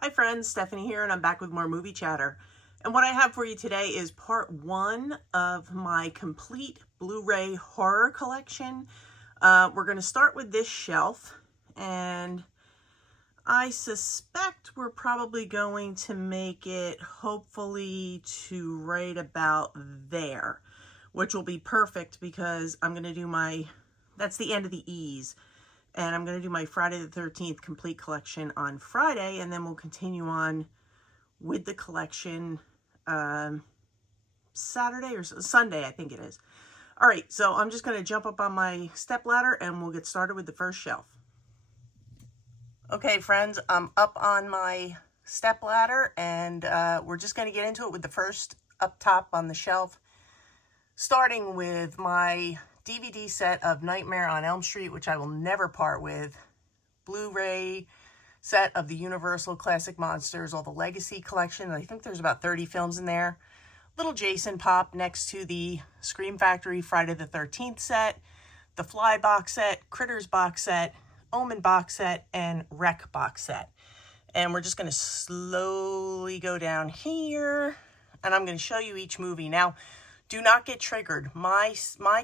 Hi friends, Stephanie here, and I'm back with more movie chatter. And what I have for you today is part one of my complete Blu-ray horror collection. We're going to start with this shelf, and I suspect we're probably going to make it hopefully to right about there, which will be perfect because I'm going to do that's the end of the E's. And I'm going to do my Friday the 13th complete collection on Friday, and then we'll continue on with the collection Saturday or Sunday, I think it is. All right, so I'm just going to jump up on my step ladder and we'll get started with the first shelf. Okay, friends, I'm up on my step ladder, and we're just going to get into it with the first up top on the shelf, starting with my DVD set of Nightmare on Elm Street, which I will never part with. Blu-ray set of the Universal Classic Monsters, all the Legacy collection. I think there's about 30 films in there. Little Jason pop next to the Scream Factory Friday the 13th set, the Fly box set, Critters box set, Omen box set, and Wreck box set. And we're just going to slowly go down here, and I'm going to show you each movie. Now, do not get triggered. My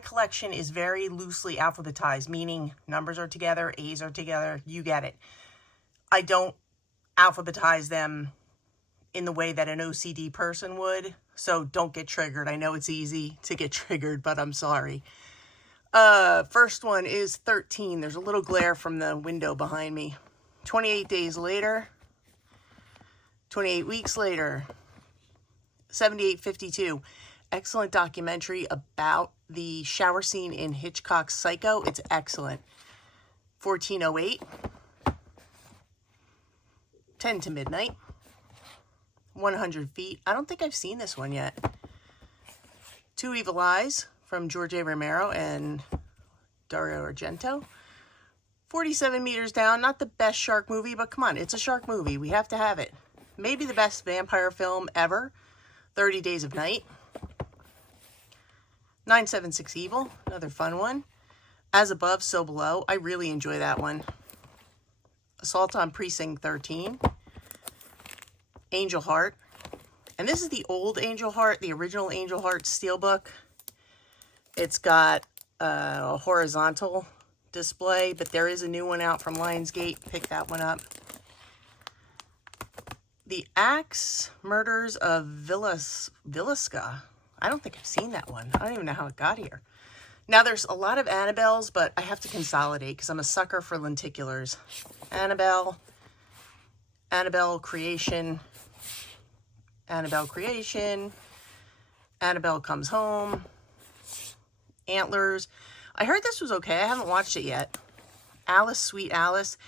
collection is very loosely alphabetized, meaning numbers are together, A's are together, you get it. I don't alphabetize them in the way that an OCD person would, so don't get triggered. I know it's easy to get triggered, but I'm sorry. First one is 13. There's a little glare from the window behind me. 28 days later, 28 weeks later, 7852. Excellent documentary about the shower scene in Hitchcock's Psycho. It's excellent. 1408. 10 to Midnight. 100 Feet. I don't think I've seen this one yet. Two Evil Eyes from George A. Romero and Dario Argento. 47 Meters Down. Not the best shark movie, but come on, it's a shark movie. We have to have it. Maybe the best vampire film ever. 30 Days of Night. 976 Evil, another fun one. As Above, So Below. I really enjoy that one. Assault on Precinct 13. Angel Heart. And this is the old Angel Heart, the original Angel Heart steelbook. It's got a horizontal display, but there is a new one out from Lionsgate. Pick that one up. The Axe Murders of Villisca. I don't think I've seen that one. I don't even know how it got here. Now, there's a lot of Annabelles, but I have to consolidate because I'm a sucker for lenticulars. Annabelle Creation, Annabelle Comes Home, Antlers. I heard this was okay. I haven't watched it yet. Alice, Sweet Alice.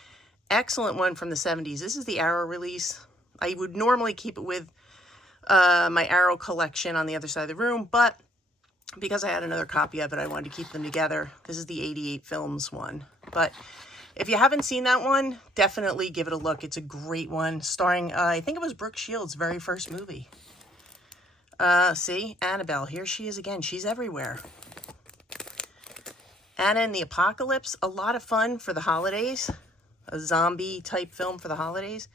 Excellent one from the 70s. This is the Arrow release. I would normally keep it with my Arrow collection on the other side of the room, but because I had another copy of it, I wanted to keep them together. This is the 88 Films one. But if you haven't seen that one, definitely give it a look. It's a great one, starring, I think it was Brooke Shields' very first movie. See? Annabelle. Here she is again. She's everywhere. Anna and the Apocalypse. A lot of fun for the holidays. A zombie-type film for the holidays.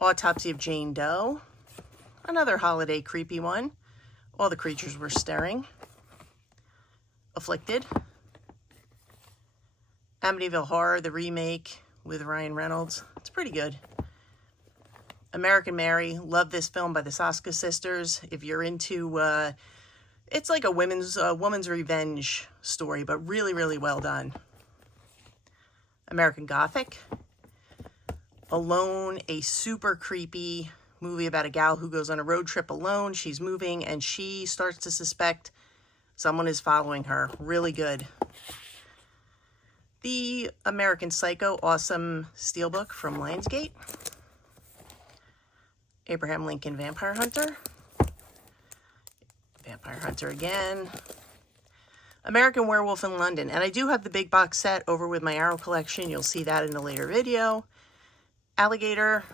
Autopsy of Jane Doe. Another holiday creepy one. All the Creatures Were Staring. Afflicted. Amityville Horror, the remake with Ryan Reynolds. It's pretty good. American Mary. Love this film by the Soska sisters. If you're into, it's like a woman's revenge story, but really, really well done. American Gothic. Alone, a super creepy movie about a gal who goes on a road trip alone. She's moving and she starts to suspect someone is following her. Really good. The American Psycho, awesome steelbook from Lionsgate. Abraham Lincoln Vampire Hunter. Vampire Hunter again. American Werewolf in London. And I do have the big box set over with my Arrow collection. You'll see that in a later video. Alligator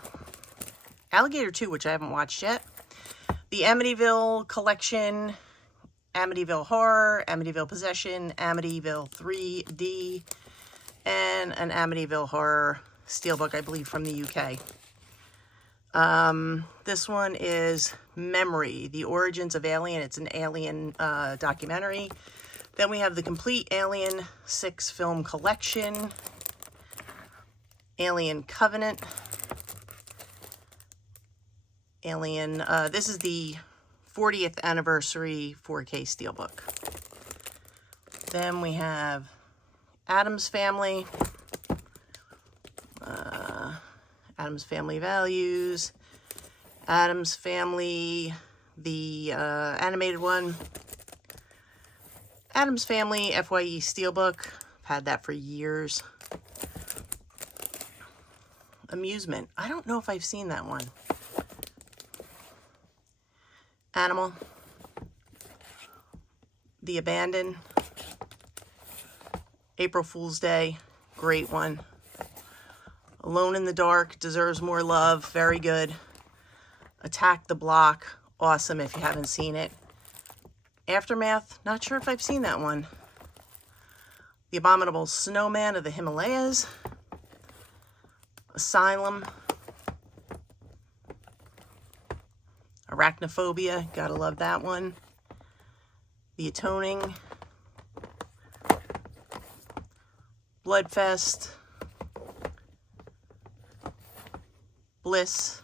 2, which I haven't watched yet. The Amityville collection, Amityville Horror, Amityville Possession, Amityville 3D, and an Amityville Horror steelbook, I believe, from the UK. This one is Memory, The Origins of Alien. It's an Alien documentary. Then we have the complete Alien 6 film collection. Alien Covenant. Alien, this is the 40th anniversary 4K Steelbook. Then we have Addams Family. Addams Family Values. Addams Family, the animated one. Addams Family FYE Steelbook. I've had that for years. Amusement. I don't know if I've seen that one. Animal. The Abandoned. April Fool's Day. Great one. Alone in the Dark. Deserves More Love. Very good. Attack the Block. Awesome if you haven't seen it. Aftermath. Not sure if I've seen that one. The Abominable Snowman of the Himalayas. Asylum. Arachnophobia. Gotta love that one. The Atoning. Bloodfest. Bliss.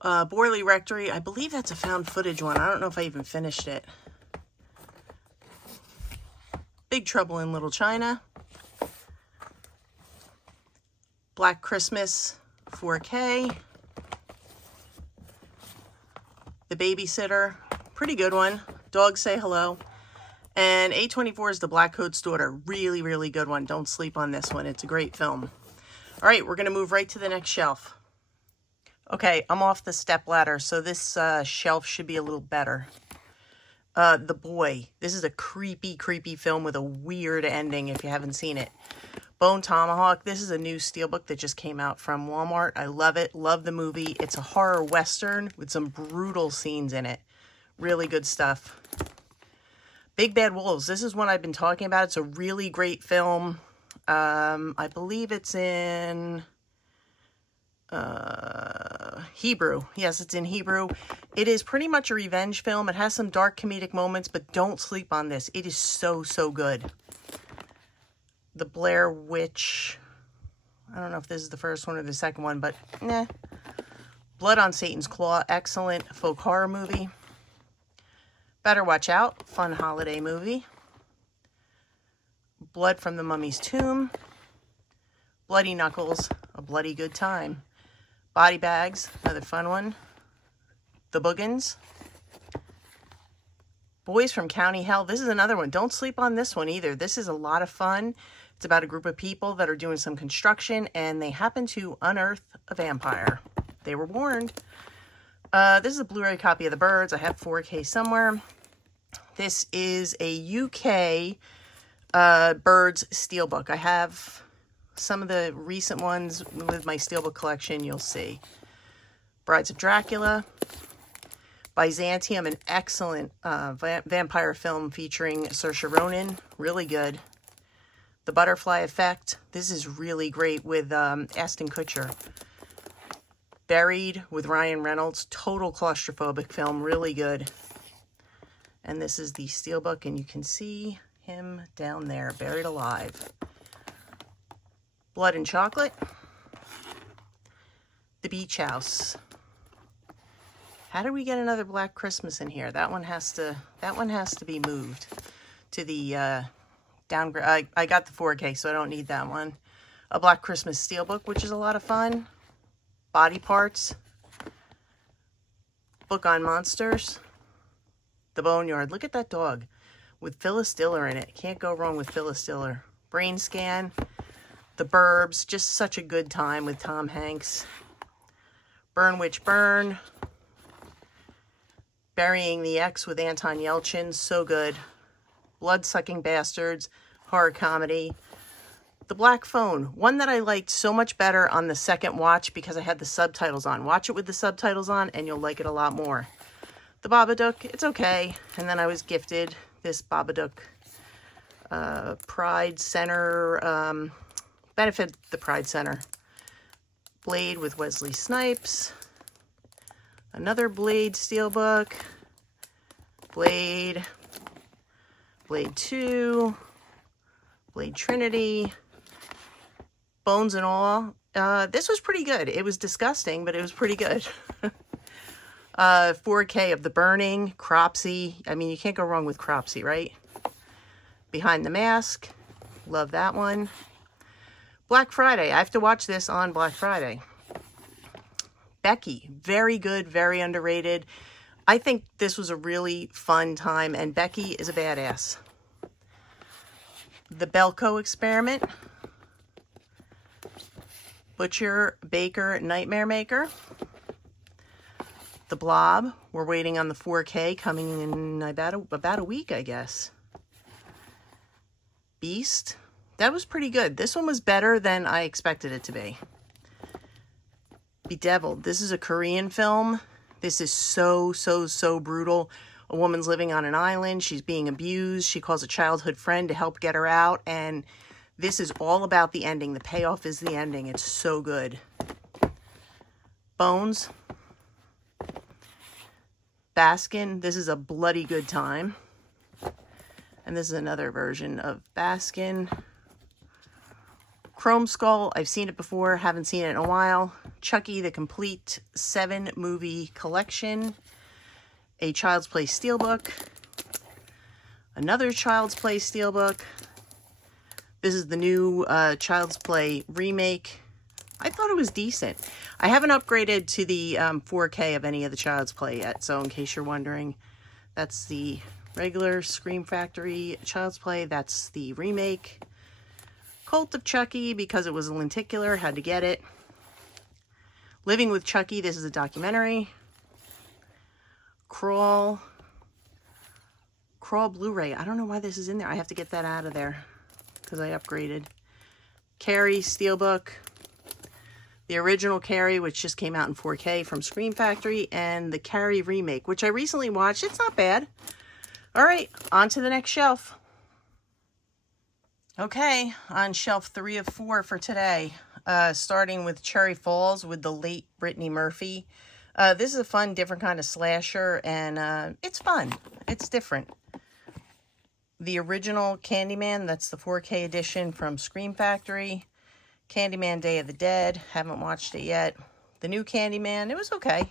Borley Rectory. I believe that's a found footage one. I don't know if I even finished it. Big Trouble in Little China. Black Christmas 4K. The Babysitter. Pretty good one. Dogs Say Hello. And A24 is The Black Coat's Daughter. Really, really good one. Don't sleep on this one. It's a great film. All right, we're going to move right to the next shelf. Okay, I'm off the stepladder, so this shelf should be a little better. The Boy. This is a creepy, creepy film with a weird ending if you haven't seen it. Bone Tomahawk. This is a new steelbook that just came out from Walmart. I love it. Love the movie. It's a horror western with some brutal scenes in it. Really good stuff. Big Bad Wolves. This is one I've been talking about. It's a really great film. I believe it's in Hebrew. Yes, it's in Hebrew. It is pretty much a revenge film. It has some dark comedic moments, but don't sleep on this. It is so, so good. The Blair Witch. I don't know if this is the first one or the second one, but nah. Blood on Satan's Claw. Excellent folk horror movie. Better Watch Out. Fun holiday movie. Blood from the Mummy's Tomb. Bloody Knuckles. A bloody good time. Body Bags. Another fun one. The Boogans. Boys from County Hell. This is another one. Don't sleep on this one either. This is a lot of fun. It's about a group of people that are doing some construction and they happen to unearth a vampire. They were warned. This is a Blu-ray copy of The Birds. I have 4K somewhere. This is a UK Birds steelbook. I have some of the recent ones with my steelbook collection. You'll see. Brides of Dracula. Byzantium, an excellent vampire film featuring Saoirse Ronan. Really good. The Butterfly Effect. This is really great with Ashton Kutcher. Buried with Ryan Reynolds. Total claustrophobic film. Really good. And this is the steelbook, and you can see him down there, buried alive. Blood and Chocolate. The Beach House. How did we get another Black Christmas in here? That one has to be moved to the downgrade. I got the 4K, so I don't need that one. A Black Christmas steelbook, which is a lot of fun. Body Parts. Book on Monsters. The Boneyard. Look at that dog with Phyllis Diller in it. Can't go wrong with Phyllis Diller. Brain Scan. The Burbs. Just such a good time with Tom Hanks. Burn Witch Burn. Burying the Ex with Anton Yelchin. So good. Blood-Sucking Bastards. Horror comedy. The Black Phone. One that I liked so much better on the second watch because I had the subtitles on. Watch it with the subtitles on and you'll like it a lot more. The Babadook. It's okay. And then I was gifted this Babadook Pride Center. Benefit the Pride Center. Blade with Wesley Snipes. Another Blade Steelbook. Blade. Blade 2. Blade Trinity. Bones and all. This was pretty good. It was disgusting, but it was pretty good. 4K of The Burning. Cropsy. I mean, you can't go wrong with Cropsy, right? Behind the Mask. Love that one. Black Friday. I have to watch this on Black Friday. Becky. Very good. Very underrated. I think this was a really fun time, and Becky is a badass. The Belko Experiment. Butcher, Baker, Nightmare Maker. The Blob. We're waiting on the 4K coming in about a week, I guess. Beast. That was pretty good. This one was better than I expected it to be. Bedeviled. This is a Korean film. This is so brutal. A woman's living on an island. She's being abused. She calls a childhood friend to help get her out. And this is all about the ending. The payoff is the ending. It's so good. Bones. Baskin. This is a bloody good time. And this is another version of Baskin. Chrome Skull. I've seen it before. Haven't seen it in a while. Chucky, the complete 7-movie collection. A Child's Play Steelbook. Another Child's Play Steelbook. This is the new Child's Play remake. I thought it was decent. I haven't upgraded to the 4K of any of the Child's Play yet, so in case you're wondering, that's the regular Scream Factory Child's Play. That's the remake. Cult of Chucky, because it was a lenticular, had to get it. Living with Chucky, this is a documentary. Crawl Blu-ray. I don't know why this is in there. I have to get that out of there because I upgraded. Carrie Steelbook. The original Carrie, which just came out in 4K from Scream Factory, and the Carrie remake, which I recently watched. It's not bad. All right, on to the next shelf. Okay, on shelf 3 of 4 for today. Starting with Cherry Falls with the late Brittany Murphy. This is a fun, different kind of slasher, and it's fun. It's different. The original Candyman, that's the 4K edition from Scream Factory. Candyman Day of the Dead, haven't watched it yet. The new Candyman, it was okay.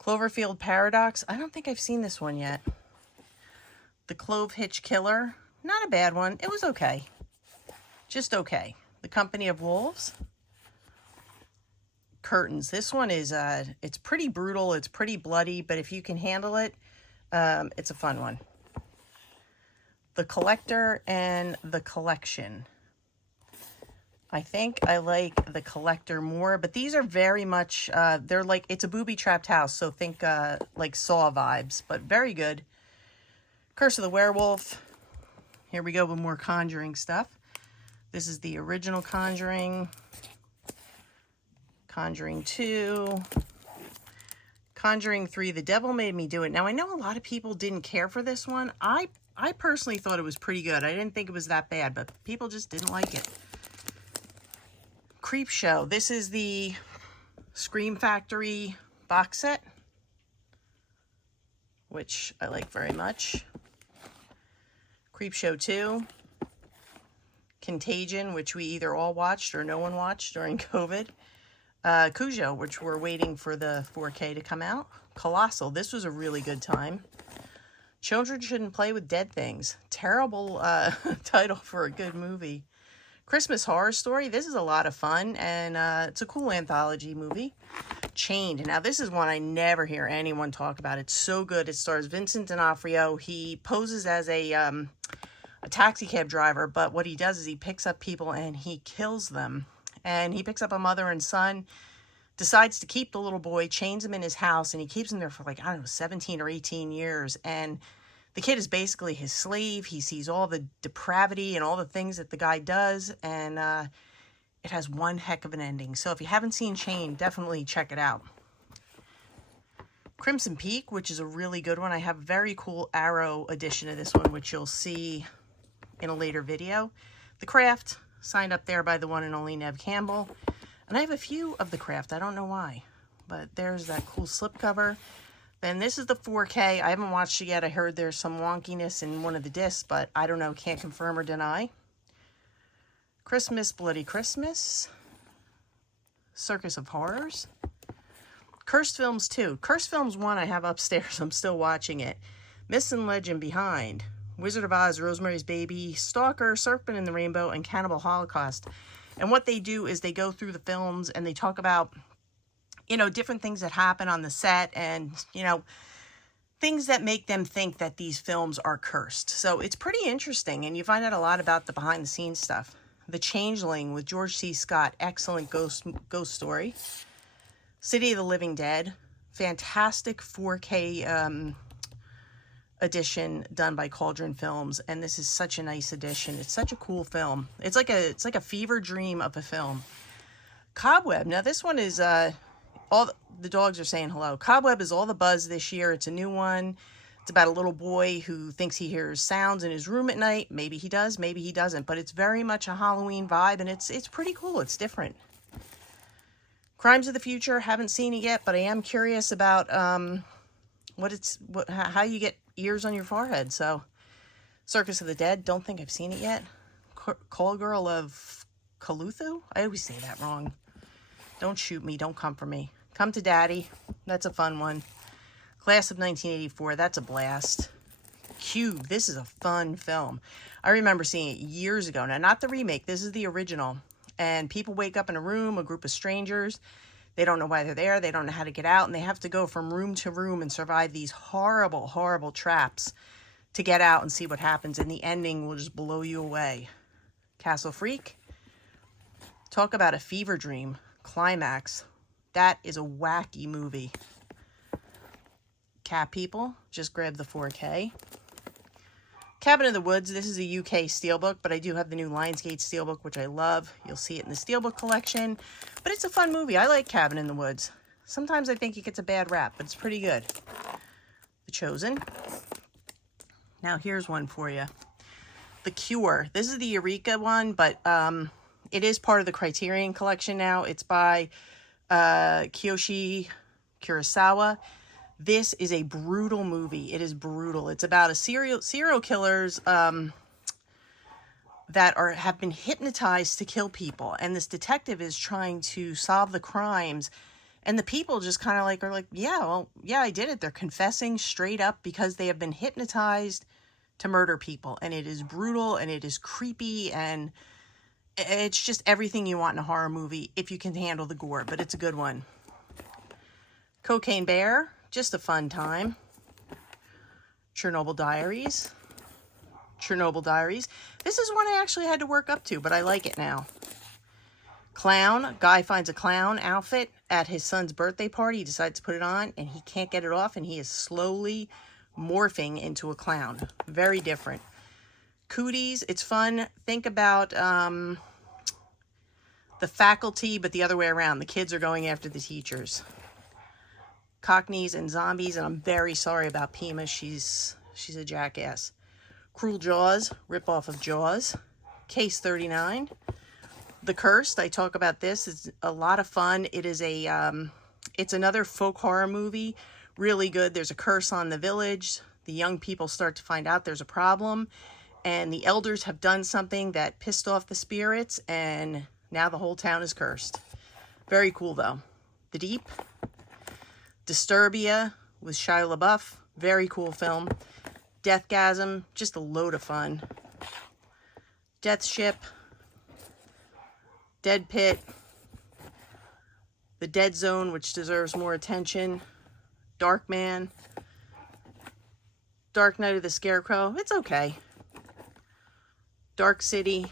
Cloverfield Paradox, I don't think I've seen this one yet. The Clove Hitch Killer, not a bad one. It was okay. Just okay. The Company of Wolves. Curtains. This one is, it's pretty brutal. It's pretty bloody, but if you can handle it, it's a fun one. The Collector and the Collection. I think I like the Collector more, but these are very much, they're like, it's a booby-trapped house, so think like Saw vibes, but very good. Curse of the Werewolf. Here we go with more Conjuring stuff. This is the original Conjuring. Conjuring 2. Conjuring 3, The Devil Made Me Do It. Now, I know a lot of people didn't care for this one. I personally thought it was pretty good. I didn't think it was that bad, but people just didn't like it. Creep Show. This is the Scream Factory box set, which I like very much. Creep Show 2. Contagion, which we either all watched or no one watched during COVID. Cujo, which we're waiting for the 4K to come out. Colossal. This was a really good time. Children Shouldn't Play with Dead Things. Terrible title for a good movie. Christmas Horror Story. This is a lot of fun, and it's a cool anthology movie. Chained. Now, this is one I never hear anyone talk about. It's so good. It stars Vincent D'Onofrio. He poses as a taxi cab driver, but what he does is he picks up people and he kills them. And he picks up a mother and son, decides to keep the little boy, chains him in his house, and he keeps him there for like, I don't know, 17 or 18 years. And the kid is basically his slave. He sees all the depravity and all the things that the guy does, and it has one heck of an ending. So if you haven't seen Chained, definitely check it out. Crimson Peak, which is a really good one. I have a very cool Arrow edition of this one, which you'll see in a later video. The Craft, signed up there by the one and only Nev Campbell. And I have a few of the Craft. I don't know why. But there's that cool slipcover. Then this is the 4K. I haven't watched it yet. I heard there's some wonkiness in one of the discs, but I don't know. Can't confirm or deny. Christmas, Bloody Christmas. Circus of Horrors. Cursed Films 2. Cursed Films 1 I have upstairs. I'm still watching it. Myths and Legend Behind. Wizard of Oz, Rosemary's Baby, Stalker, Serpent in the Rainbow, and Cannibal Holocaust. And what they do is they go through the films and they talk about, you know, different things that happen on the set and, you know, things that make them think that these films are cursed. So it's pretty interesting, and you find out a lot about the behind-the-scenes stuff. The Changeling with George C. Scott, excellent ghost story. City of the Living Dead, fantastic 4K edition done by Cauldron Films, and this is such a nice edition. It's such a cool film. It's like a fever dream of a film. Cobweb. Now this one is all the dogs are saying hello. Cobweb is all the buzz this year. It's a new one. It's about a little boy who thinks he hears sounds in his room at night. Maybe he does, maybe he doesn't, but it's very much a Halloween vibe, and it's pretty cool. It's different. Crimes of the Future, haven't seen it yet, but I am curious about how you get ears on your forehead. So, Circus of the Dead, don't think I've seen it yet. Call Girl of Cthulhu? I always say that wrong. Don't shoot me, don't come for me. Come to Daddy, that's a fun one. Class of 1984, that's a blast. Cube, this is a fun film. I remember seeing it years ago. Now, not the remake, this is the original. And people wake up in a room, a group of strangers. They don't know why they're there. They don't know how to get out. And they have to go from room to room and survive these horrible, horrible traps to get out and see what happens. And the ending will just blow you away. Castle Freak. Talk about a fever dream. Climax. That is a wacky movie. Cat People. Just grab the 4K. Cabin in the Woods. This is a UK steelbook, but I do have the new Lionsgate steelbook, which I love. You'll see it in the steelbook collection. But it's a fun movie. I like Cabin in the Woods. Sometimes I think it gets a bad rap, but it's pretty good. The Chosen. Now here's one for you. The Cure. This is the Eureka one, but it is part of the Criterion collection now. It's by Kiyoshi Kurosawa. This is a brutal movie. It is brutal. It's about a serial killers that have been hypnotized to kill people, and this detective is trying to solve the crimes, and the people just kind of are like, yeah, well, yeah, I did it. They're confessing straight up because they have been hypnotized to murder people, and it is brutal, and it is creepy, and it's just everything you want in a horror movie if you can handle the gore, but it's a good one. Cocaine Bear. Just a fun time. Chernobyl Diaries. Chernobyl Diaries. This is one I actually had to work up to, but I like it now. Clown. Guy finds a clown outfit at his son's birthday party. He decides to put it on, and he can't get it off, and he is slowly morphing into a clown. Very different. Cooties. It's fun. Think about The Faculty, but the other way around. The kids are going after the teachers. Cockneys and Zombies, and I'm very sorry about Pima. She's a jackass. Cruel Jaws, ripoff of Jaws. Case 39. The Cursed, I talk about this. It's a lot of fun. It is it's another folk horror movie. Really good. There's a curse on the village. The young people start to find out there's a problem, and the elders have done something that pissed off the spirits, and now the whole town is cursed. Very cool, though. The Deep. Disturbia with Shia LaBeouf. Very cool film. Deathgasm. Just a load of fun. Death Ship. Dead Pit. The Dead Zone, which deserves more attention. Dark Man. Dark Night of the Scarecrow. It's okay. Dark City.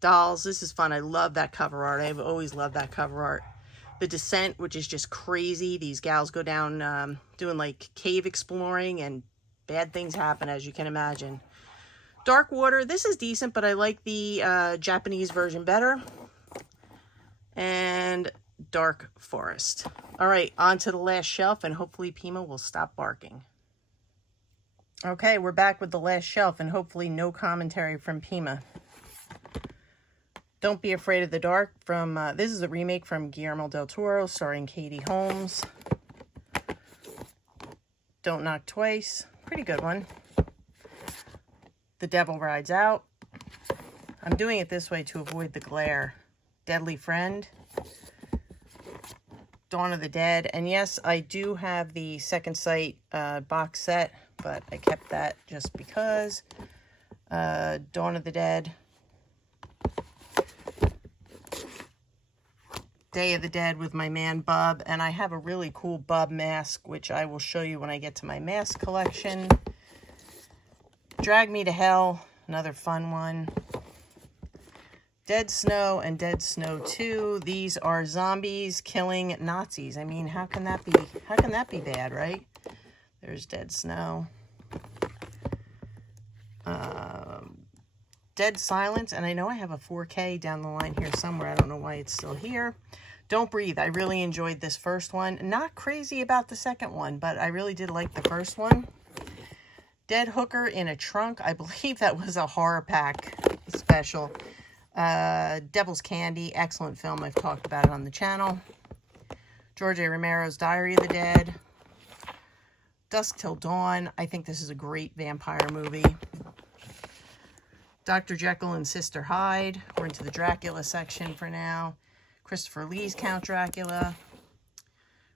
Dolls. This is fun. I love that cover art. I've always loved that cover art. The Descent, which is just crazy. These gals go down doing like cave exploring, and bad things happen, as you can imagine. Dark Water. This is decent, but I like the Japanese version better. And Dark Forest. All right, on to the last shelf, and hopefully Pima will stop barking. Okay, we're back with the last shelf, and hopefully no commentary from Pima. Don't Be Afraid of the Dark from, this is a remake from Guillermo del Toro, starring Katie Holmes. Don't Knock Twice, pretty good one. The Devil Rides Out. I'm doing it this way to avoid the glare. Deadly Friend. Dawn of the Dead. And yes, I do have the Second Sight box set, but I kept that just because. Dawn of the Dead. Day of the Dead with my man Bub, and I have a really cool Bub mask, which I will show you when I get to my mask collection. Drag Me to Hell, another fun one. Dead Snow and Dead Snow 2. These are zombies killing Nazis. I mean, how can that be bad, right? There's Dead Snow. Dead Silence, and I know I have a 4K down the line here somewhere. I don't know why it's still here. Don't Breathe. I really enjoyed this first one. Not crazy about the second one, but I really did like the first one. Dead Hooker in a Trunk. I believe that was a horror pack special. Devil's Candy. Excellent film. I've talked about it on the channel. George A. Romero's Diary of the Dead. Dusk Till Dawn. I think this is a great vampire movie. Dr. Jekyll and Sister Hyde. We're into the Dracula section for now. Christopher Lee's Count Dracula.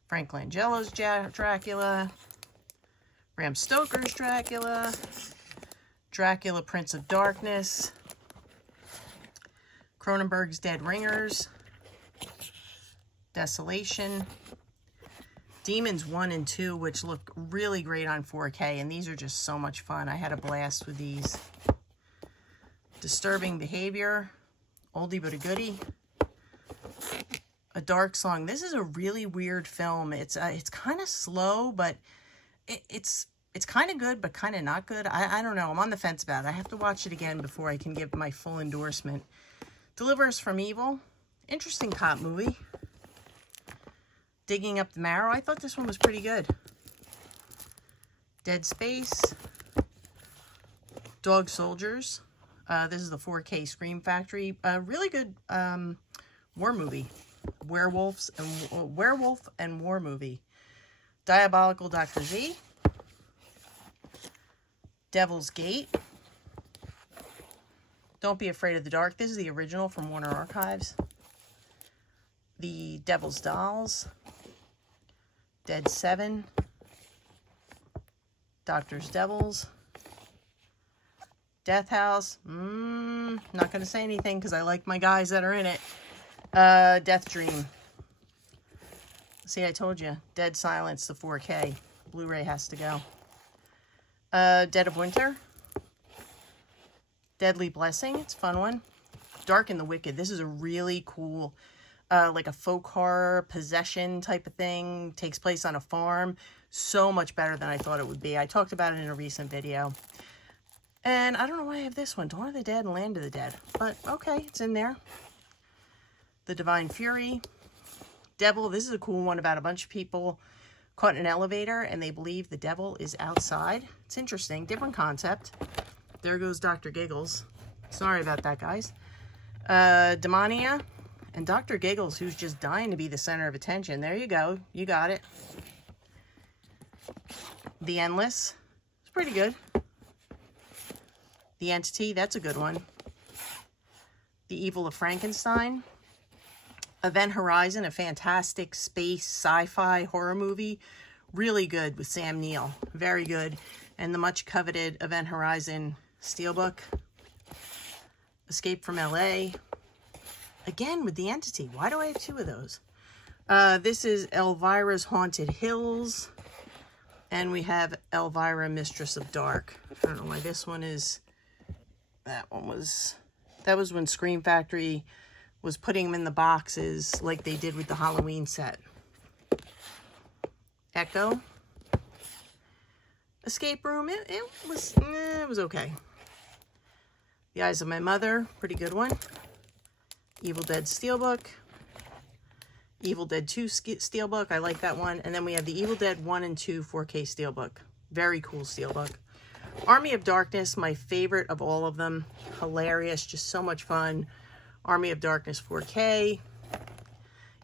Frank Langelo's Dracula. Bram Stoker's Dracula. Dracula, Prince of Darkness. Cronenberg's Dead Ringers. Desolation. Demons 1 and 2, which look really great on 4K, and these are just so much fun. I had a blast with these. Disturbing Behavior. Oldie but a goodie. A Dark Song. This is a really weird film. It's kind of slow, but it's kind of good, but kind of not good. I don't know. I'm on the fence about it. I have to watch it again before I can give my full endorsement. Deliver Us from Evil. Interesting cop movie. Digging Up the Marrow. I thought this one was pretty good. Dead Space. Dog Soldiers. This is the 4K Scream Factory. Really good war movie. Werewolf and war movie. Diabolical Dr. Z. Devil's Gate. Don't Be Afraid of the Dark. This is the original from Warner Archives. The Devil's Dolls. Dead 7. Doctor's Devils. Death House. Not going to say anything because I like my guys that are in it. Death Dream. See, I told you. Dead Silence, the 4K. Blu-ray has to go. Dead of Winter. Deadly Blessing. It's a fun one. Dark and the Wicked. This is a really cool, like a folk horror possession type of thing. Takes place on a farm. So much better than I thought it would be. I talked about it in a recent video. And I don't know why I have this one. Dawn of the Dead and Land of the Dead. But okay, it's in there. The Divine Fury. Devil. This is a cool one about a bunch of people caught in an elevator and they believe the devil is outside. It's interesting. Different concept. There goes Dr. Giggles. Sorry about that, guys. Demonia and Dr. Giggles, who's just dying to be the center of attention. There you go. You got it. The Endless. It's pretty good. The Entity. That's a good one. The Evil of Frankenstein. Event Horizon, a fantastic space sci-fi horror movie. Really good with Sam Neill. Very good. And the much coveted Event Horizon Steelbook. Escape from LA. Again with The Entity. Why do I have two of those? This is Elvira's Haunted Hills. And we have Elvira, Mistress of Dark. I don't know why this one is... That was when Scream Factory was putting them in the boxes like they did with the Halloween set. Echo. Escape Room. It was okay. The Eyes of My Mother. Pretty good one. Evil Dead Steelbook. Evil Dead 2 Steelbook. I like that one. And then we have the Evil Dead 1 and 2 4K Steelbook. Very cool Steelbook. Army of Darkness, my favorite of all of them. Hilarious, just so much fun. Army of Darkness 4K,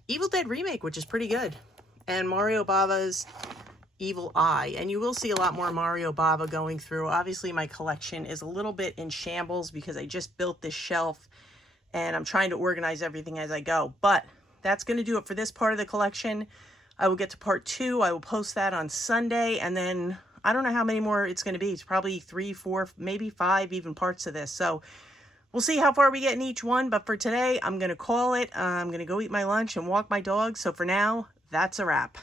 Evil Dead Remake, which is pretty good, and Mario Bava's Evil Eye. And you will see a lot more Mario Bava going through. Obviously, my collection is a little bit in shambles because I just built this shelf and I'm trying to organize everything as I go. But that's going to do it for this part of the collection. I will get to part 2. I will post that on Sunday, and then I don't know how many more it's going to be. It's probably 3, 4, maybe 5 even parts of this. So we'll see how far we get in each one. But for today, I'm going to call it. I'm going to go eat my lunch and walk my dog. So for now, that's a wrap.